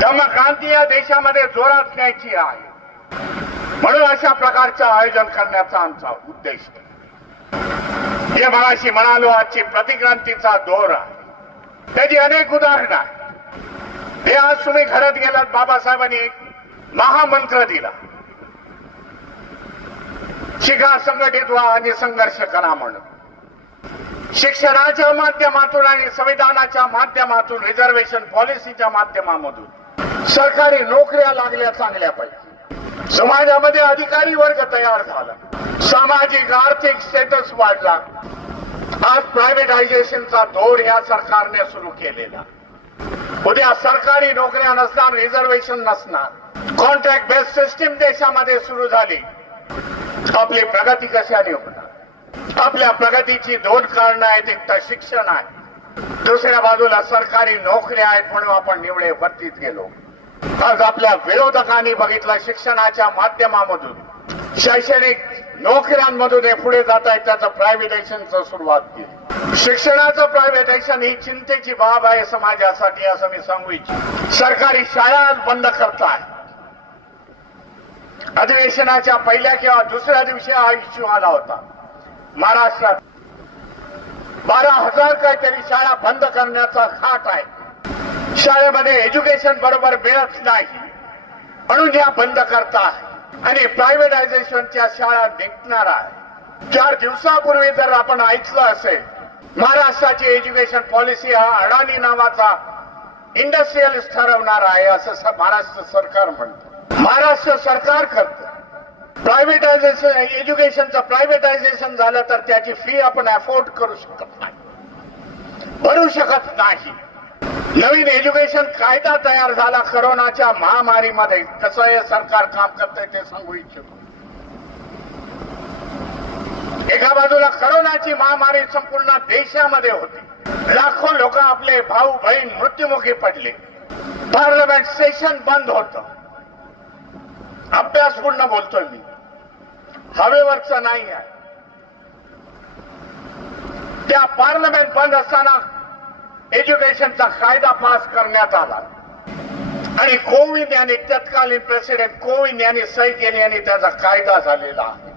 धम्मक्रांती या देशामध्ये जोरात न्यायची आहे, म्हणून अशा प्रकारचं आयोजन करण्याचा आमचा उद्देश आहे. हे मगाशी म्हणालो, आजची प्रतिक्रांतीचा दौर आहे, त्याची अनेक उदाहरणं आहेत. हे आज तुम्ही घरात गेलात, बाबासाहेबांनी एक महामंत्र दिला, शिका, संघटित व्हा आणि संघर्ष करा म्हणून. शिक्षणाच्या माध्यमातून आणि संविधानाच्या माध्यमातून, रिझर्वेशन पॉलिसीच्या माध्यमामधून सरकारी नोकऱ्या लागल्या चांगल्या पाहिजे. समाजामध्ये अधिकारी वर्ग तयार झाला, सामाजिक आर्थिक स्टेटस वाढला. आज प्रायव्हेटायझेशनचा दौर या सरकारने सुरू केलेला. उद्या सरकारी नोकऱ्या नसणार, रिझर्वेशन नसणार, कॉन्ट्रॅक्ट बेस्ड सिस्टीम देशामध्ये सुरू झाली. आपली प्रगती कशाने होणार? आपल्या प्रगतीची दोन कारणं आहेत, एक तर शिक्षण आहे, दुसऱ्या बाजूला सरकारी नोकऱ्या आहेत, म्हणून आपण निवडे वर्तीत गेलो. आज आपल्या विरोधकांनी बघितलं, शिक्षणाच्या माध्यमामधून, शैक्षणिक नोकऱ्यांमधून हे पुढे जात आहेत, त्याचं प्रायव्हेटायझेशनचं सुरुवात केली. शिक्षणाचं प्रायव्हेटायझेशन ही चिंतेची बाब आहे समाजासाठी, असं मी सांगू इच्छितो. सरकारी शाळा बंद करताय. अधिवेशनाच्या पहिल्या किंवा दुसऱ्या दिवशी हा इश्यू आला होता. महाराष्ट्रात 12,000 काहीतरी शाळा बंद करण्याचा घाट आहे. शाळेमध्ये एज्युकेशन बरोबर मिळत नाही, म्हणून या बंद करताय आणि प्रायव्हेटायझेशनच्या शाळा निघणार आहे. 4 दिवसापूर्वी जर आपण ऐकलं असेल, महाराष्ट्राची एज्युकेशन पॉलिसी हा अडाणी नावाचा इंडस्ट्रियलिस्ट ठरवणार आहे, असं महाराष्ट्र सरकार म्हणतं. महाराष्ट्र सरकार करतं. प्रायव्हेटायझेशन, एज्युकेशनचं प्रायव्हेटायझेशन झालं तर त्याची फी आपण अफोर्ड करू शकत नाही, भरू शकत नाही. नवीन एज्युकेशन कायदा तयार झाला कोरोनाच्या महामारीमध्ये. कसं हे सरकार काम करतंय ते सांगू इच्छितो. एका बाजूला कोरोनाची महामारी संपूर्ण देशामध्ये होती, लाखो लोक, आपले भाऊ बहीण मृत्युमुखी पडले, पार्लमेंट सेशन बंद होतं. अभ्यासपूर्ण बोलतोय मी, हवेवरचं नाही आहे. त्या पार्लमेंट बंद असताना एज्युकेशनचा कायदा पास करण्यात आला आणि कोविंद यांनी, तत्कालीन प्रेसिडेंट कोविंद यांनी सही केली आणि त्याचा कायदा झालेला आहे.